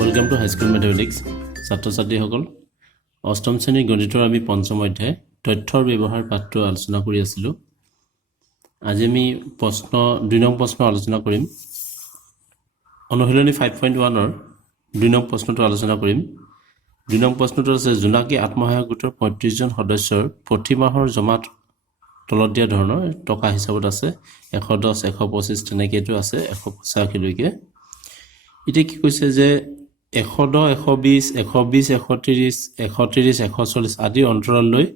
Welcome to high school mathematics ছাত্ৰ ছাত্ৰীসকল অষ্টম শ্ৰেণীৰ গণিতৰ আমি পঞ্চম অধ্যায় তথ্যৰ ব্যৱহাৰ পাঠটো আলোচনা কৰি আছিলোঁ। আজি আমি দুই নং প্ৰশ্ন আলোচনা কৰিম। অনুশীলনী 5.1 দুই নং প্ৰশ্নটো আলোচনা কৰিম। দুই নং প্ৰশ্নটো আছে জোনাকী আত্মসহায়ক গোটৰ 35 জন সদস্যৰ প্ৰতি মাহৰ জমা তলত দিয়া ধৰণৰ টকা হিচাপত আছে 110 125 তেনেকেইটো আছে 185 লৈকে। এতিয়া কি কৈছে যে 110 120 120 130 130 140 আদি অন্তৰাললৈ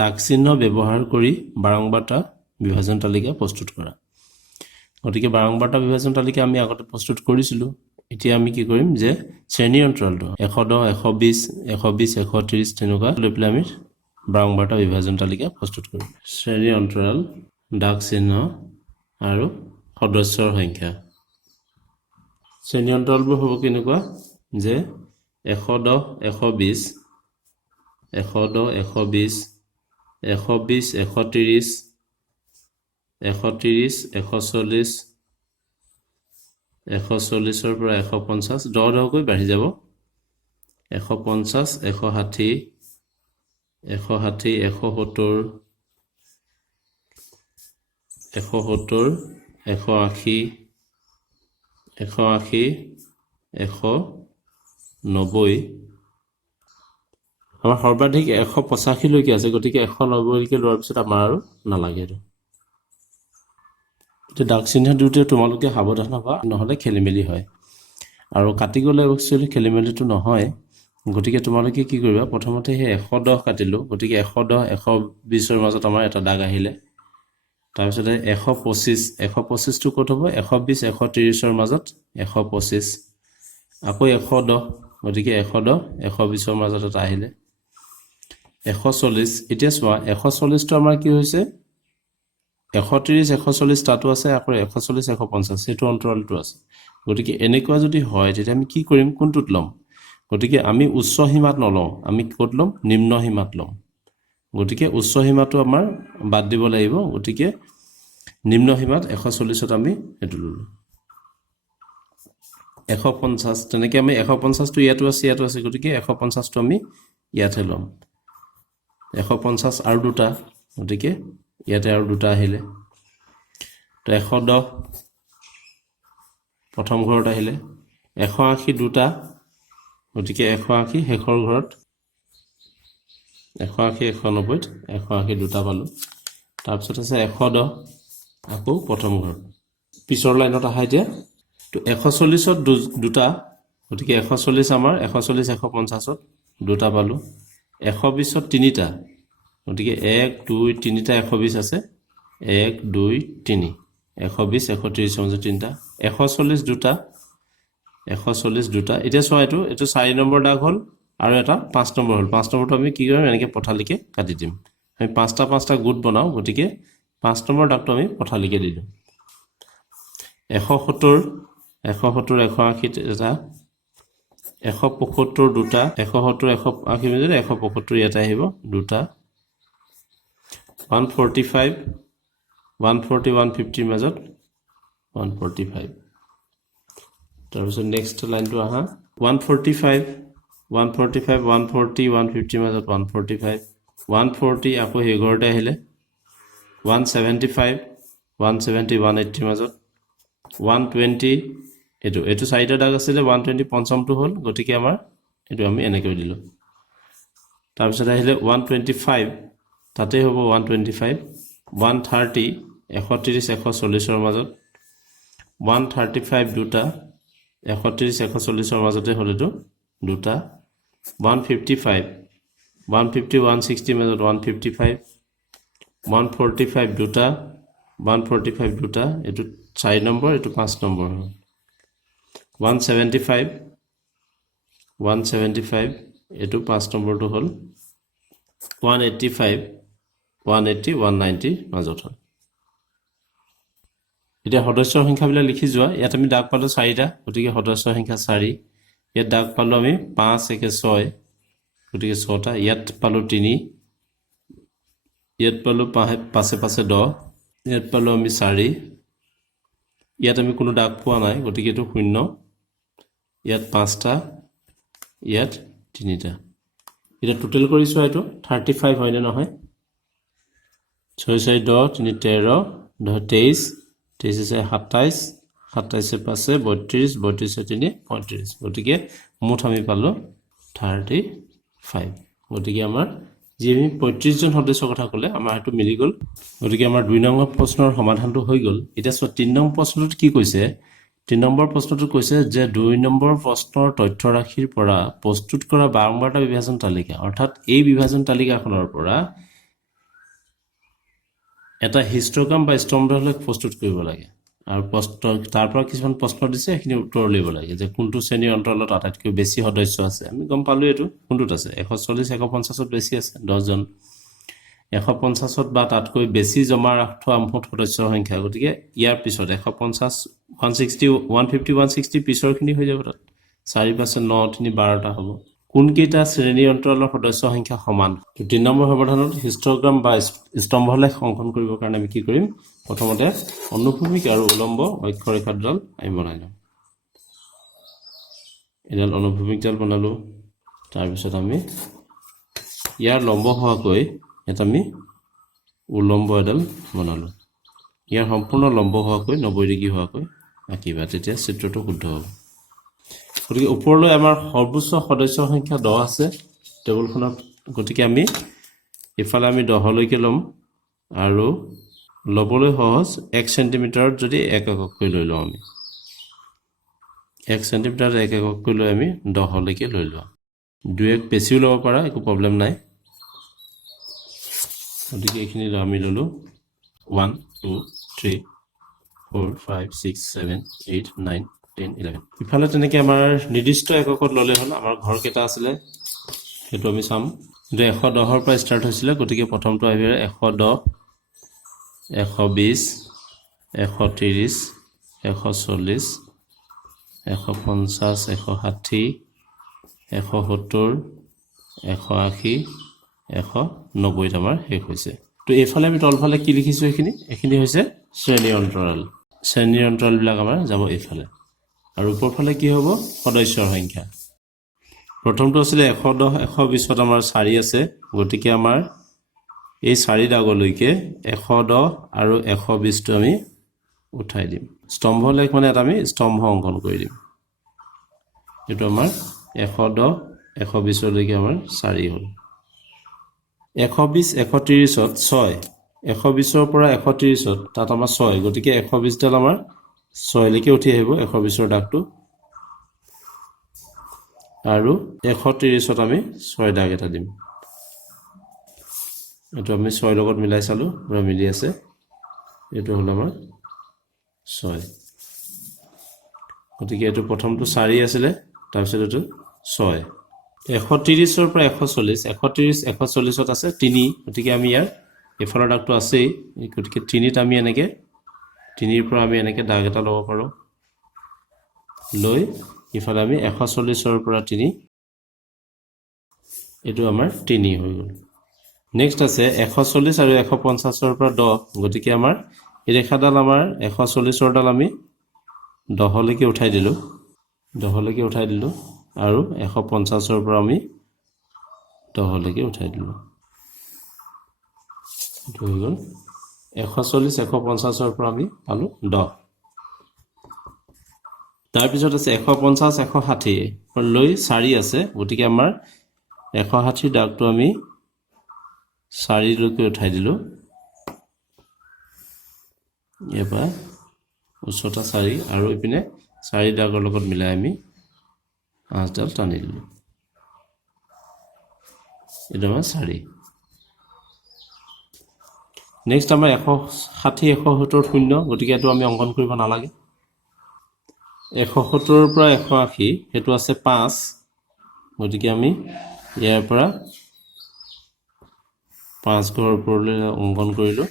দাগ চিহ্ন ব্যৱহাৰ কৰি বাৰংবাৰটা বিভাজন তালিকা প্ৰস্তুত কৰা। গতিকে বাৰংবাৰটা বিভাজন তালিকা আমি আগতে প্ৰস্তুত কৰিছিলোঁ। এতিয়া আমি কি কৰিম যে শ্ৰেণী অন্তৰালটো 110 120 120 130 তেনেকুৱা লৈ পেলাই আমি বাৰংবাৰটা বিভাজন তালিকা প্ৰস্তুত কৰিম। শ্ৰেণী অন্তৰাল, দাগ চিহ্ন আৰু সদস্যৰ সংখ্যা। শ্ৰেণী অন্তৰালবোৰ হ'ব কেনেকুৱা যে 110 120 110 120 120 130 130 140 140ৰ পৰা 150 দহকৈ বাঢ়ি যাব 150 160 160 170 170 180 180 190 আমাৰ সৰ্বাধিক 185 লৈকে আছে। গতিকে 190 লৈকে লোৱাৰ পিছত আমাৰ আৰু নালাগে। এতিয়া দাগ চিহ্ন দিওঁতে তোমালোকে সাৱধান হ'বা, নহ'লে খেলিমেলি হয়। আৰু কাটি গ'লে একচুৱেলি খেলিমেলিটো নহয়। গতিকে তোমালোকে কি কৰিবা, প্ৰথমতে সেই 110 কাটিলোঁ। গতিকে 110 120ৰ মাজত আমাৰ এটা দাগ আহিলে। তাৰপিছতে 125টো ক'ত হ'ব, 120 130ৰ মাজত 125, আকৌ 110, গতিকে 110 120ৰ মাজত এটা আহিলে 140। এতিয়া চোৱা 140টো আমাৰ কি হৈছে 130 140 তাতো আছে, আকৌ 140 150 সেইটো অন্তৰালটো আছে। গতিকে এনেকুৱা যদি হয় তেতিয়া আমি কি কৰিম, কোনটোত ল'ম? গতিকে আমি উচ্চ সীমাত নলওঁ, আমি ক'ত ল'ম, নিম্ন সীমাত ল'ম। গতিকে উচ্চ সীমাটো আমাৰ বাদ দিব লাগিব। গতিকে নিম্ন সীমাত 140ত আমি সেইটো ল'লোঁ 150। তেনেকৈ আমি 150টো ইয়াতো আছে, গতিকে 150টো আমি ইয়াতহে ল'ম। 150 আৰু দুটা, গতিকে ইয়াতে আৰু দুটা আহিলে। তো 110 প্ৰথম ঘৰত আহিলে, 180 দুটা, গতিকে 180 শেষৰ ঘৰত 180 190ত 180 দুটা পালোঁ। তাৰপিছত আছে 110 আকৌ প্ৰথম ঘৰত। পিছৰ লাইনত আহা এতিয়া তো 140ত দুটা, গতিকে 140 আমাৰ 140 150ত দুটা পালোঁ। 120ত তিনিটা, গতিকে 1 2 তিনিটা 120 আছে, 1 2 3 120 130ৰ মাজত তিনিটা। 140 দুটা, 140 দুটা। এতিয়া চোৱা এইটো 4 নম্বৰ দাগ হ'ল আৰু এটা 5 নম্বৰ হ'ল। 5 নম্বৰটো আমি কি কৰিম, এনেকৈ পথালিকে কাটি দিম। আমি 5টা গোট বনাওঁ, গতিকে 5 নম্বৰ দাগটো আমি পথালিকে দিলোঁ। 170 170 180 এটা, 175 দুটা, 170 180 মাজত 175 ইয়াতে আহিব দুটা। 145 140 150ৰ মাজত 145। তাৰপিছত নেক্সট লাইনটো আহা 145 145 140 150ৰ মাজত 145 140 আকৌ সেই ঘৰতে আহিলে 175 170 180ৰ মাজত 120। এইটো 4টা দাগ আছিলে, 120 পঞ্চমটো হ'ল, গতিকে আমাৰ এইটো আমি এনেকৈ দিলোঁ। তাৰপিছত আহিলে 125, তাতেই হ'ব 125 130 130 140ৰ মাজত 135 দুটা, 130 140ৰ মাজতে হ'ল এইটো দুটা। 155 150 160ৰ মাজত 155 145 দুটা, 145 দুটা, এইটো 4 নম্বৰ, এইটো 5 নম্বৰ হ'ল। 175 175 এইটো 5 নম্বৰটো হ'ল। 185 180 190ৰ মাজত হ'ল। এতিয়া সদস্যৰ সংখ্যাবিলাক লিখি যোৱা। ইয়াত আমি দাগ পালোঁ 4টা, গতিকে সদস্যৰ সংখ্যা 4। ইয়াত দাগ পালোঁ আমি 5 1 6, গতিকে 6টা। ইয়াত পালোঁ 3, ইয়াত পালোঁ 5 5 10, ইয়াত পালোঁ আমি 4, ইয়াত আমি কোনো দাগ পোৱা নাই, গতিকে এইটো 0। ইয়াত 5টা, ইয়াত 3টা এটা টোটাল কৰিছো এইটো 35 হয় না নহয় 6 4 10 3 13 10 23 23 27 27 5 32 32 3 35 গতিকে মুঠ আমি পালো 35 গতিকে আমাৰ যি আমি 35 জন সদস্যৰ কথা ক'লে আমাৰ এটো মিলি গ'ল গতিকে আমাৰ 2 নম্বৰ প্ৰশ্নৰ সমাধানটো হৈ গ'ল এটা 3 নম্বৰ প্ৰশ্নটো কি কৈছে 3 নম্বৰ প্ৰশ্নটো কৈছে যে 2 নম্বৰ প্ৰশ্নৰ তথ্য ৰাশিৰ পৰা প্ৰস্তুত কৰা 12টা বিভাজন তালিকা অৰ্থাৎ এই বিভাজন তালিকাখনৰ পৰা এটা হিষ্টগ্ৰাম বা স্তম্ভলেখ প্ৰস্তুত কৰিব লাগে আৰু তাৰ পৰা কিছুমান প্ৰশ্ন দিছে এখিনি উত্তৰ লিখিব লাগে যে কোনটো শ্ৰেণীৰ অন্তৰ্গত আটাইতকৈ বেছি সদস্য আছে আমি গম পালো এটো কোনটোত আছে 140 150 ত বেছি আছে 10 জন 150 ত বা তাতকৈ বেছি জমা ৰাখা মুঠ সদস্যৰ সংখ্যা গতিকে ইয়াৰ পিছত 150 160 150 160 পিছৰখিনি হৈ যাব তাত 4 5 9 3 12টা হ'ব কোনকেইটা শ্ৰেণী অন্তৰালৰ সদস্য সংখ্যা সমান 3 নম্বৰ সমাধানত হিষ্টগ্ৰাম বা স্তম্ভলেখ অংকন কৰিবৰ কাৰণে আমি কি কৰিম প্ৰথমতে অনুভূমিক আৰু উলম্ব অক্ষৰেখাৰ দল আমি বনাই লম এডাল অনুভূমিক দল বনালো তাৰ পিছত আমি ইয়াৰ লম্ব হোৱাকৈ এটা আমি উলম্ব এডাল বনালো ইয়াৰ সম্পূৰ্ণ লম্ব হোৱাকৈ 90 ডিগ্ৰী হোৱাকৈ আঁকিবা তেতিয়া চিত্ৰটো শুদ্ধ হ'ব গতিকে ওপৰলৈ আমাৰ সৰ্বোচ্চ সদস্যৰ সংখ্যা 10 আছে টেবুলখনত গতিকে আমি ইফালে আমি 10 লৈকে লম আৰু লবলৈ সহজ 1 সেন্টিমিটাৰত যদি 1 একককৈ লৈ লওঁ আমি 1 সেন্টিমিটাৰত 1 একককৈ লৈ আমি 10 লৈকে লৈ লওঁ 2 এক বেছিও ল'ব পাৰা একো প্ৰবলেম নাই গতিকে এইখিনি আমি ললো 1 2 3 4 5 6 7 8 9 10 11 ইফালে তেনেকৈ আমাৰ নিৰ্দিষ্ট এককত ললে হ'ল আমাৰ ঘৰ কেইটা আছিল হেতু আমি চাম যে 110 ৰ পৰা ষ্টাৰ্ট হৈছিল গতিকে প্ৰথমটো আহিলে 110 120 130 140 150 160 170 180 190 আমাৰ শেষ হৈছে তো এইফালে আমি তলফালে কি লিখিছো এখিনি হৈছে শ্ৰেণী অন্তৰাল বিলাক আমাৰ যাব এইফালে আৰু ওপৰফালে কি হ'ব সদস্যৰ সংখ্যা প্ৰথমটো আছিল 110 120 ত আমাৰ 4 আছে গতিকে আমাৰ এই 4 আগলৈকে 110 আৰু 120 টো আমি উঠাই দিম স্তম্ভলেখ মানে এটা আমি স্তম্ভ অংকন কৰি দিম এটো আমাৰ 110 120 লৈকে আমাৰ 4 হ'ল 120 130 ত 6 120 ৰ পৰা 130 ত তাত আমাৰ 6 গতিকে 120 ডাল আমাৰ 6 লৈকে উঠি আহিব 120 ৰ দাগটো আৰু 130 ত আমি 6 দাগ এটা দিম এটো আমি 6 লগত মিলাই চালো পুৰা মিলি আছে এটো হল আমাৰ 6 গতিকে এটো প্ৰথমটো 4 আছিল তাৰ পিছত এটো 6 130 ৰ পৰা 140 130 140 ত আছে 3 গতিকে আমি ইয়াৰ এফালৰ দাগটো আছে গতিকে 3 ত আমি এনেকে 3 ৰ পৰা আমি এনেকে দাগ এটা লব পাৰো লৈ ইফালে আমি 140 ৰ পৰা 3 এটো আমাৰ 3 হৈ গ'ল নেক্সট আছে 140 আৰু 150 ৰ পৰা 10 গতিকে আমাৰ এই ৰেখাডাল আমাৰ 140 ৰ ডাল আমি 10 লৈকে উঠাই দিলো আৰু 150 ৰ পৰা আমি 10 লৈকে উঠাই দিলো এটো হৈ গ'ল 140 150 ৰ পৰা আমি পালো 10 তাৰ পিছত আছে 150 160 লৈ 4 আছে গতিকে আমাৰ 160 দাগটো আমি 4 লৈকে উঠাই দিলো এবা উচ্চতা 4 আৰু ইপিনে 4 দাগৰ লগত মিলাই আমি 5 ডাল টানি দিলো এটা আমাৰ 4 নেক্সট আমাৰ 160 170 শূন্য গতিকে এটো আমি অংকন কৰিব নালাগে 170 ৰ পৰা 180 হেতু আছে 5 গতিকে আমি ইয়াৰ পৰা 5 ঘৰ ওপৰলৈ অংকন কৰিলো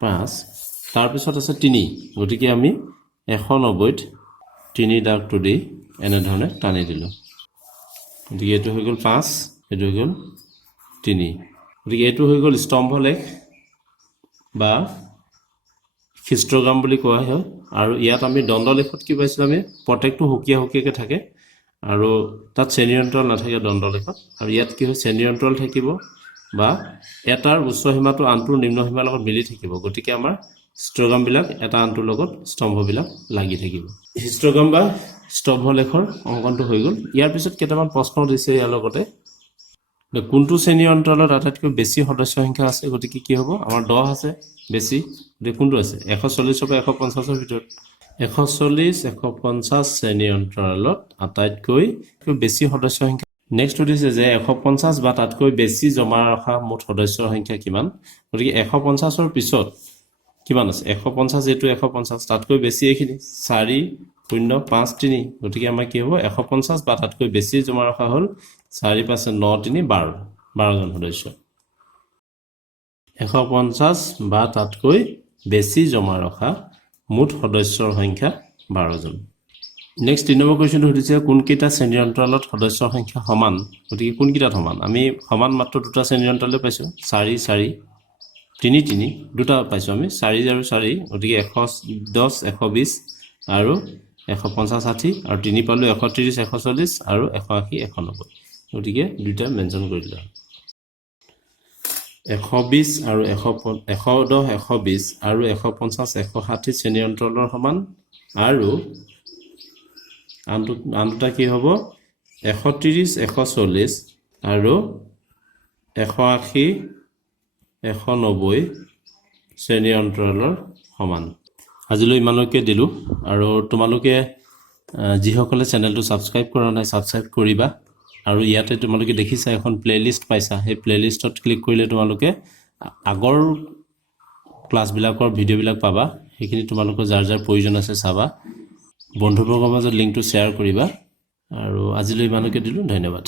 5 তাৰ পিছত আছে 3 গতিকে আমি 190 ত 3 দাগটো দি এনে ধৰণে টানি দিলো গতিকে এটো হৈ গ'ল 5 এটো হৈ গ'ল 3 গতিকে এটো হৈ গ'ল স্তম্ভলেখ বা হিষ্টগ্ৰাম বুলি কোৱা হয় আৰু ইয়াত আমি দণ্ডলেখত কি পাইছিলো আমি প্ৰত্যেকটো হুকিয়াকে থাকে আৰু তাত শ্ৰেণী অন্তৰাল নাথাকে দণ্ডলেখত আৰু ইয়াত কি হয় শ্ৰেণী অন্তৰাল থাকিব বা এটাৰ উচ্চ সীমাটো আনটোৰ নিম্ন সীমাৰ লগত মিলি থাকিব গতিকে আমাৰ হিষ্টগ্ৰামবিলাক এটা আনটোৰ লগত স্তম্ভবিলাক লাগি থাকিব হিষ্টগ্ৰাম বা স্তম্ভলেখৰ অংকনটো হৈ গ'ল ইয়াৰ পিছত কেইটামান প্ৰশ্ন দিছে ইয়াৰ লগতে কোনটো শ্ৰেণী অন্তৰালত আটাইতকৈ বেছি সদস্য সংখ্যা আছে গতিকে কি হ'ব আমাৰ 10 আছে বেছি গতিকে কোনটো আছে 140 পৰা 150ৰ ভিতৰত 140 150 শ্ৰেণী অন্তৰালত আটাইতকৈ বেছি সদস্য সংখ্যা নেক্সট সুধিছে যে 150 বা তাতকৈ বেছি জমা ৰখা মুঠ সদস্যৰ সংখ্যা কিমান গতিকে 150ৰ পিছত কিমান আছে 150 যেটো 150 তাতকৈ বেছি এইখিনি 4053 গতিকে আমাৰ কি হ'ব 150 বা তাতকৈ বেছি জমা ৰখা হ'ল 4 5 9 3 12 জন সদস্য 150 বা তাতকৈ বেছি জমা ৰখা মুঠ সদস্যৰ সংখ্যা 12 জন নেক্সট 3 নম্বৰ কোৱেশ্চনটো সুধিছে কোনকেইটা শ্ৰেণী অন্তৰালত সদস্যৰ সংখ্যা সমান গতিকে কোনকেইটাত সমান আমি সমান মাত্ৰ দুটা শ্ৰেণী অন্তৰাললৈ পাইছো 4 4 3 3 দুটা পাইছো আমি 4 আৰু 4 গতিকে 110 120 আৰু 150 60 আৰু 3 পালো 130 140 আৰু 180 190 গতিকে দুটা মেনশন কৰিলা 120 আৰু 110 120 আৰু 150 160 শ্ৰেণী অন্তৰালৰ সমান আৰু আনটোটা কি হ'ব 130 140 আৰু 180 190 শ্ৰেণী অন্তৰালৰ সমান আজিলৈ ইমানলৈকে দিলো আৰু তোমালোকে যিসকলে চেনেলটো সাবস্ক্ৰাইব কৰা নাই সাবস্ক্ৰাইব কৰিবা আৰু ইয়াতে তোমালোকে দেখিছা এখন প্লেলিষ্ট পাইছা সেই প্লেলিষ্টত ক্লিক কৰিলে তোমালোকে আগৰ ক্লাছবিলাকৰ ভিডিঅ'বিলাক পাবা সেইখিনি তোমালোকৰ যাৰ যাৰ প্ৰয়োজন আছে চাবা বন্ধুবৰ্গৰ মাজত লিংকটো শ্বেয়াৰ কৰিবা আৰু আজিলৈ ইমানলৈকে দিলো ধন্যবাদ